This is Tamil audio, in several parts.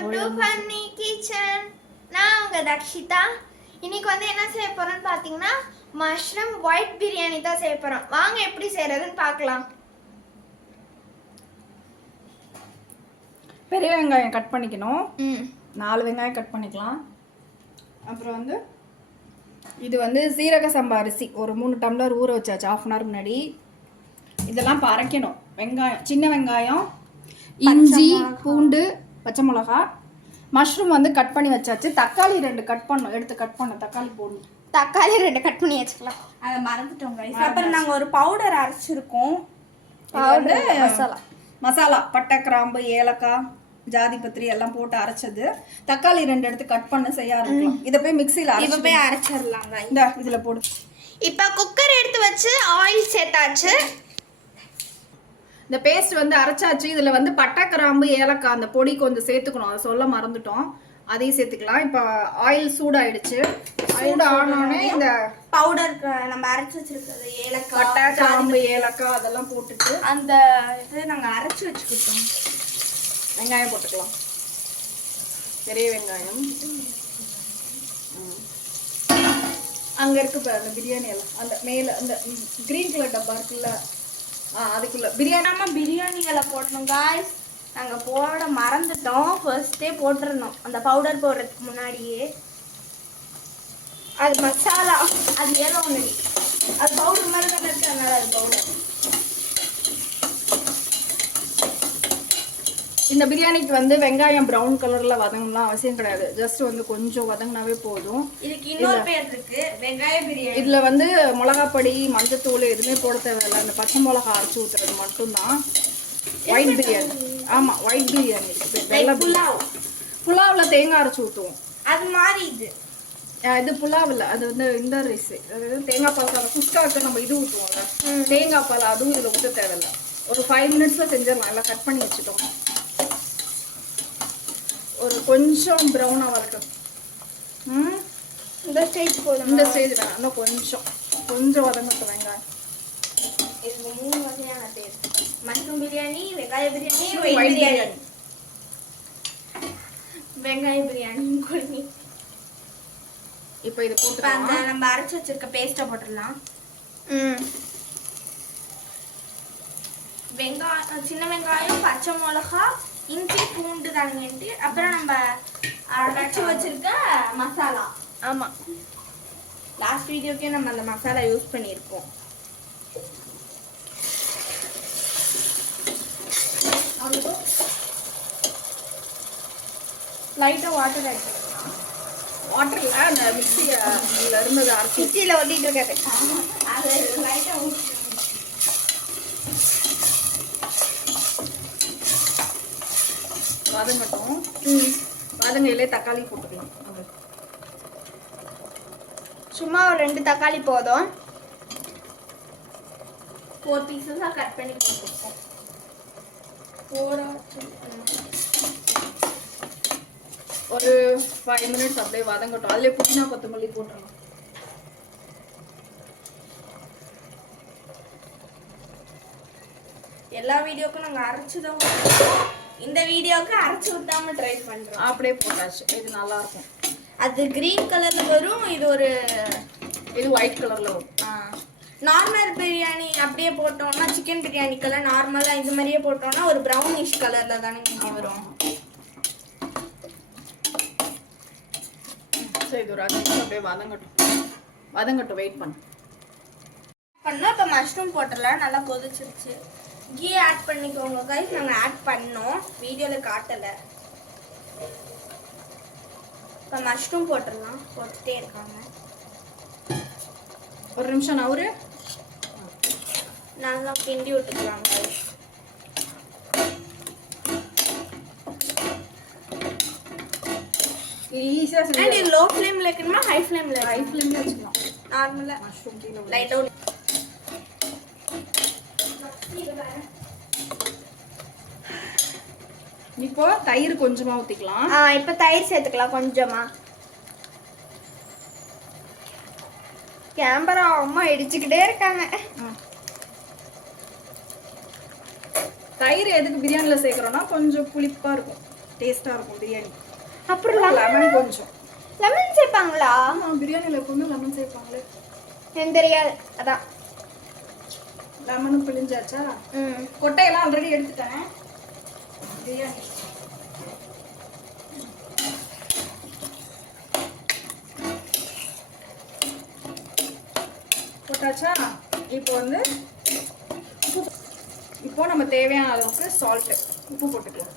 Welcome to funny kitchen. நான் உங்கள் தக்ஷிதா. இன்னைக்கு வந்து என்ன செய்ய போகிறோன்னு பார்த்தீங்கன்னா மஷ்ரூம் ஒயிட் பிரியாணி தான் செய்ய போகிறோம். வாங்க எப்படி செய்கிறதுன்னு பார்க்கலாம். பெரிய வெங்காயம் கட் பண்ணிக்கணும். 4 வெங்காயம் கட் பண்ணிக்கலாம். அப்புறம் வந்து இது வந்து சீரக சம்பா அரிசி ஒரு 3 டம்ளர் ஊற வச்சாச்சு ½ அன் ஹவர் முன்னாடி. இதெல்லாம் அரைக்கணும். வெங்காயம், சின்ன வெங்காயம், இஞ்சி, பூண்டு, பச்சை மிளகா, மஷ்ரூம் வந்து கட் பண்ணி வச்சாச்சு. தக்காளி 2 கட் பண்ணணும், எடுத்து கட் பண்ண தக்காளி போடணும். தக்காளி 2 கட் பண்ணி வச்சுக்கலாம். அதை மறந்துட்டோங்க. அப்புறம் நாங்கள் ஒரு பவுடர் அரைச்சிருக்கோம். பவுடர் மசாலா பட்டை, கிராம்பு, ஏலக்காய், ஜாதிபத்திரி எல்லாம் போட்டு அரைச்சது. தக்காளி 2 எடுத்து கட் பண்ண செய்ய ஆரம்பிக்கலாம். இதை போய் மிக்சியில் அரைச்சிடலாங்க. இந்த இதில் போடு. இப்போ குக்கர் எடுத்து வச்சு ஆயில் சேர்த்தாச்சு. இந்த பேஸ்ட் வந்து அரைச்சாச்சு. இதில் வந்து பட்டை, கிராம்பு, ஏலக்காய் அந்த பொடி கொஞ்சம் சேர்த்துக்கணும், அதை சொல்ல மறந்துட்டோம். அதையும் சேர்த்துக்கலாம். இப்போ ஆயில் சூடாயிடுச்சு. சூடானோடனே இந்த பவுடர் நம்ம அரைச்சி வச்சிருக்கிறது ஏலக்காய், பட்டை, கிராம்பு, ஏலக்காய் அதெல்லாம் போட்டுட்டு அந்த இது நாங்கள் அரைச்சி வச்சுக்கிட்டோம். வெங்காயம் போட்டுக்கலாம். பெரிய வெங்காயம் அங்கே இருக்கு பாரு அந்த பிரியாணி எல்லாம். அந்த மேலே அந்த கிரீன் கலர் டப்பா இருக்குல்ல, அதுக்குள்ள பிரியாணி. நம்ம பிரியாணிகளை போடணும் காய்ஸ். நாங்கள் போட மறந்துட்டோம். ஃபர்ஸ்டே போட்டுருந்தோம் அந்த பவுடர் போடுறதுக்கு முன்னாடியே. அது மசாலா, அது ஏதோ ஒன்று, அது பவுடர் மாதிரி தான் இருக்கு. அதனால அது பவுடர். இந்த பிரியாணிக்கு வந்து வெங்காயம் ப்ரௌன் கலர்ல வதங்கலாம் அவசியம் கிடையாது. ஜஸ்ட் வந்து கொஞ்சம் வதங்கினாவே போதும். இதுக்கு இன்னொரு பேர் இருக்கு, வெங்காய பிரியாணி. இதுல வந்து மிளகாப்பொடி, மஞ்சத்தூள் எதுவுமே போட தேவையில்லை. அந்த பச்சை மிளகா அரைச்சி ஊத்துறது மட்டும்தான். ஒயிட் பிரியாணி. ஆமா, ஒயிட் பிரியாணி. புலாவ்ல தேங்காய் அரைச்சி ஊற்றுவோம். அது மாதிரி இது புலாவ் இல்லை, அது வந்து இந்த ரைஸ். அதாவது தேங்காய் பால் சாதம் குஸ்காவுக்கு நம்ம இது ஊற்றுவோம்ல, தேங்காய் பால், அதுவும் இதில் ஊற்ற தேவையில்லை. ஒரு 5 மினிட்ஸ்ல செஞ்சிடலாம். எல்லாம் கட் பண்ணி வச்சுட்டோம். ஒரு கொஞ்சம் ப்ரௌனாக வரட்டும். இந்த ஸ்டேஜ் போதும். இந்த ஸ்டேஜ் வேணாம், இன்னும் கொஞ்சம் வதங்கட்டும் வெங்காயம். இதுக்கு 3 வகையான பேர்: மஷ்ரூம் பிரியாணி, வெங்காய பிரியாணி, ஒயிட் பிரியாணி. வெங்காய பிரியாணி கொள்ளி. இப்போ இது போட்டு அந்த நம்ம அரைச்சி வச்சிருக்க பேஸ்ட்டை போட்டுடலாம். வெங்காயம், சின்ன வெங்காயம், பச்சை மிளகா, இஞ்சி, பூண்டு தானிட்டு, அப்புறம் நம்ம அரைச்சி வச்சிருக்க மசாலா. ஆமாம், லாஸ்ட் வீடியோக்கே நம்ம அந்த மசாலா யூஸ் பண்ணியிருக்கோம். லைட்டாக வாட்டர் ஆட் பண்ணிக்கலாம். வாட்டரில் அந்த மிக்சியில் இருந்தது அரைச்சி மிக்சியில் ஒட்டிட்டு இருக்காது. அது லைட்டாக ஊற்றி வதங்கட்டும். வதங்கையிலே தக்காளி போட்டுக்கலாம். சும்மா ஒரு 2 தக்காளி போதும். 4 பீசஸாக கட் பண்ணி போட்டுருக்கோம். ஒரு 5 மினிட்ஸ் அப்படியே வதங்கட்டும். அதுலேயே புதினா கொத்தமல்லி போட்டுடலாம். எல்லா வீடியோக்கும் நாங்கள் அரைச்சி தான் ஊற்றுவோம். இந்த வீடியோவுக்கு அரைச்சி ஊற்றாமல் ட்ரை பண்ணுறோம். அப்படியே போட்டாச்சு. இது நல்லா இருக்கும். அது கிரீன் கலரில் வரும், இது ஒயிட் கலரில் வரும். நார்மல் பிரியாணி அப்படியே போட்டோம்னா, சிக்கன் பிரியாணிக்கெல்லாம் நார்மலாக இது மாதிரியே போட்டோம்னா ஒரு ப்ரௌனிஷ் கலரில் தானே இங்கே வரும். சரி, இது ஒரு 5 நிமிஷம் அப்படியே வதங்கட்டும். வெயிட் பண்ண. இப்போ மஷ்ரூம் போட்டுடலாம். நல்லா கொதிச்சிருச்சு. கீ ஆட் பண்ணிக்கோங்க கைஸ். நாங்கள் ஆட் பண்ணோம், வீடியோவில் காட்டலை. இப்போ மஷ்ரூம் போட்டுடலாம். போட்டுட்டே இருக்காங்க. ஒரு நிமிஷம் நவுரு. நல்லா கிண்டி விட்டுக்கலாம் கைஸ். ஈஸியாக இது லோ ஃப்ளேமில் வைக்கணுமா, ஹை ஃப்ளேமில்? ஹை ஃப்ளேமில் வச்சுக்கலாம். நார்மலாக மஷ்ரூம் லைட்டாக. இப்போ தயிர் கொஞ்சமா ஊற்றிக்கலாம். இப்போ தயிர் சேர்த்துக்கலாம் கொஞ்சமா. கேமரா அம்மா இடிச்சுக்கிட்டே இருக்காங்க. தயிர் எதுக்கு பிரியாணியில் சேர்க்குறோன்னா கொஞ்சம் புளிப்பாக இருக்கும். டேஸ்ட்டாக இருக்கும் பிரியாணி. அப்புறம் லெமன் கொஞ்சம். லெமன் சேர்ப்பாங்களா? ஆமாம், பிரியாணியில் எப்பவுமே லெமன் சேர்ப்பாங்களே. எனக்கு தெரியாது. அதான் லெமனும் பிழிஞ்சாச்சா? கொட்டையெல்லாம் ஆல்ரெடி எடுத்துட்டேன். பிரியாணி போட்டாச்சா? இப்போ வந்து இப்போ நம்ம தேவையான அளவுக்கு சால்ட்டு உப்பு போட்டுக்கலாம்.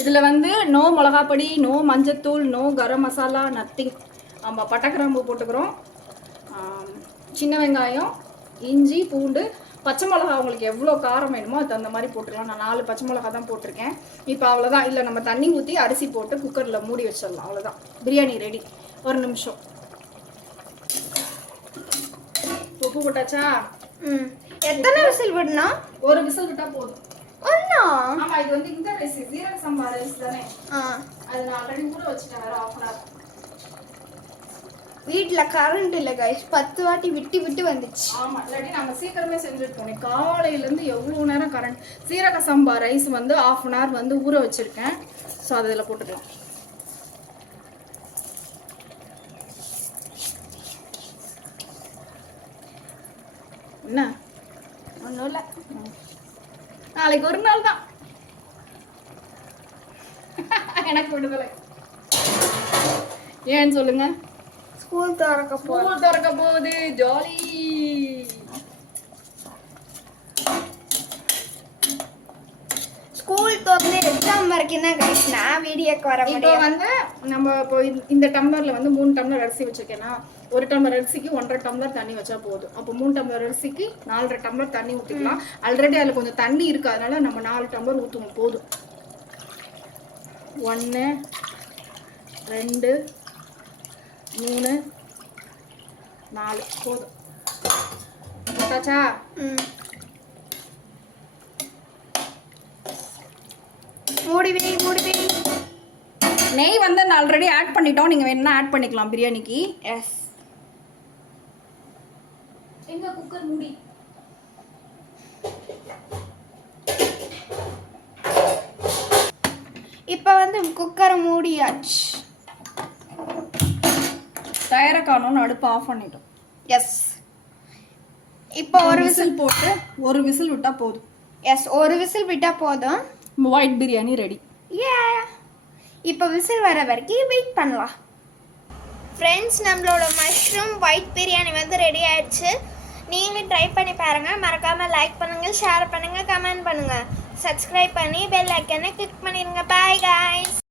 இதில் வந்து நோ மிளகாப்பொடி, நோ மஞ்சத்தூள், நோ கரம் மசாலா, நத்திங். நம்ம பட்டைக்கிராம்பு போட்டுக்கிறோம், சின்ன வெங்காயம், இஞ்சி, பூண்டு, பச்சை மிளகா உங்களுக்கு எவ்வளோ காரம் வேணுமோ அது அந்த மாதிரி போட்டுக்கலாம். நான் 4 பச்சை மிளகா தான் போட்டிருக்கேன். இப்போ அவ்வளோதான். இல்லை நம்ம தண்ணி ஊற்றி அரிசி போட்டு குக்கரில் மூடி வச்சிடலாம். அவ்வளோதான், பிரியாணி ரெடி. ஒரு நிமிஷம். உப்பு போட்டாச்சா? எத்தனை விசில் விடணும்? ஒரு விசில் விட்டால் போதும். ஒண்ணா? ஆமாம், இது வந்து இந்த ரைஸ் ஜீரக சம்பா ரைஸ் தானே. அது நான் ஆல்ரெடி ஊற வச்சுட்டேன், வேறு ½ hour. வீட்டில் கரண்ட் இல்லை கைஸ், 10 வாட்டி விட்டு விட்டு வந்துச்சு. ஆமாம், இல்லாட்டி நாங்கள் சீக்கிரமே செஞ்சுட்டு போனேன். காலையிலேருந்து எவ்வளோ நேரம் கரண்ட். சீரக சம்பா ரைஸ் வந்து ½ hour வந்து ஊற வச்சுருக்கேன். ஸோ அது இதில் போட்டுக்கலாம். என்ன ஒன்றும் இல்லை, நாளைக்கு ஒரு நாள் தான் எனக்கு விடுதலை. ஏன்னு சொல்லுங்க. ஸ்கூல் திறக்க போகுது, ஜாலி. ஸ்கூல் திறந்து எக்ஸாம் வரைக்கும் தான் கைஸ் நான் வீடியோக்கு வர இப்போ முடியும். வந்து நம்ம இப்போ இந்த டம்ளர்ல வந்து 3 டம்ளர் அரிசி வச்சிருக்கேன்னா, ஒரு டம்ளர் அரிசிக்கு 1½ டம்ளர் தண்ணி வச்சா போதும். அப்போ 3 டம்ளர் அரிசிக்கு 4½ டம்ளர் தண்ணி ஊற்றிக்கலாம். ஆல்ரெடி அதில் கொஞ்சம் தண்ணி இருக்கு, அதனால நம்ம 4 டம்ளர் ஊற்றுவோம் போதும். 1 2 3 4 போதும். போட்டாச்சா? மூடி வை. நெய் வந்து நான் ஆல்ரெடி ஆட் பண்ணிட்டோம், நீங்கள் வேணும்னா ஆட் பண்ணிக்கலாம் பிரியாணிக்கு. எஸ். எங்க குக்கர் மூடி? இப்போ வந்து குக்கரை மூடியாச்சு. தயாராக காணோன்னு அடுப்பு ஆஃப் பண்ணிட்டோம். எஸ். இப்போ ஒரு விசில் போட்டு ஒரு விசில் விட்டால் போதும். எஸ், ஒரு விசில் விட்டால் போதும். White biryani ready. இப்போ விசில் வர வரைக்கும் வெயிட் பண்ணலாம். ஃப்ரெண்ட்ஸ், நம்மளோட மஷ்ரூம் ஒயிட் பிரியாணி வந்து ரெடி ஆயிடுச்சு. நீங்களும் ட்ரை பண்ணி பாருங்கள். மறக்காமல் லைக் பண்ணுங்கள், ஷேர் பண்ணுங்கள், கமெண்ட் பண்ணுங்கள், சப்ஸ்கிரைப் பண்ணி பெல் ஐக்கனை கிளிக் பண்ணிடுங்க. Bye guys.